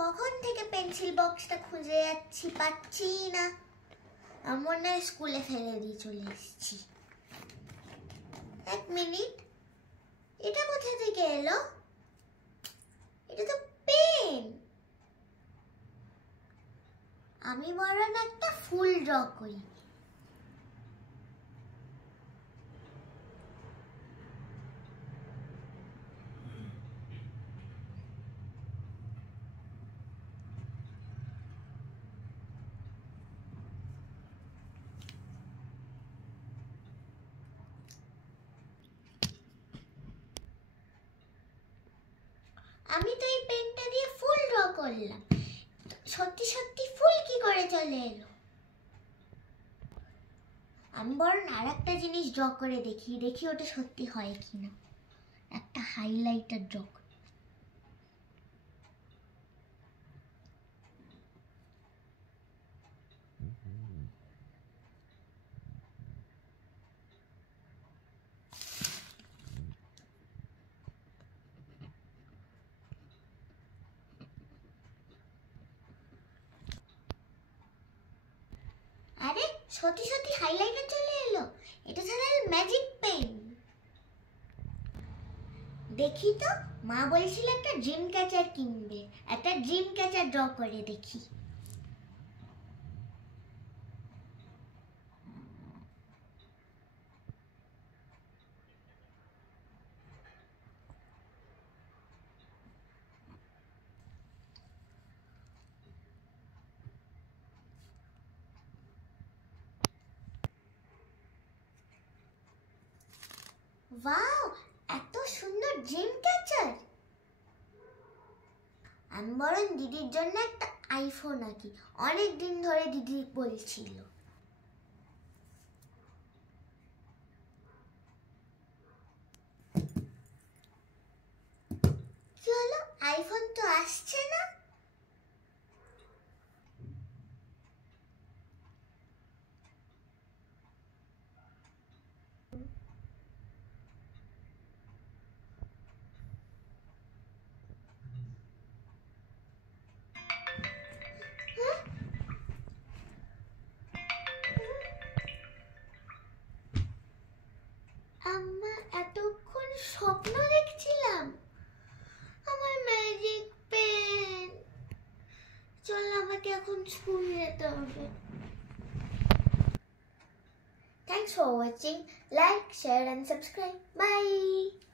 কখন থেকে পেন্সিল বক্সটা খুঁজে যাচ্ছি, পাচ্ছি না। আমার না স্কুলে ফেলে দিয়ে চলে এসেছি। এক মিনিট, এটা কোথা থেকে এলো? এটা তো পেন। আমি বরং একটা ফুল ড্র করি। আমি তো এই পেনটা দিয়ে ফুল ড্র করলাম, সত্যি সত্যি ফুল কি করে চলে এলো? আমি বরং আর একটা জিনিস ড্র করে দেখি ওটা সত্যি হয় কিনা। একটা হাইলাইটার ড্র করি। আরে সত্যি সত্যি হাইলাইটার চলে এলো। এটা তাহলে ম্যাজিক পেন। দেখি তো, মা বলছিল একটা ড্রিম ক্যাচার কিনবে। একটা ড্রিম ক্যাচার ড্র করে দেখি। ওয়াও, এত সুন্দর ড্রিম ক্যাচার। আমি বরং দিদির জন্য একটা আইফোন আঁকি। অনেক দিন ধরে দিদি বলছিল। কি হলো, আইফোন তো আসছে না। আম্মা, এতক্ষণ স্বপ্ন দেখছিলাম। আমার ম্যাজিক পেন। চল, আমাকে এখন স্কুল যেতে হবে। Thanks for watching. Like, share and subscribe. Bye.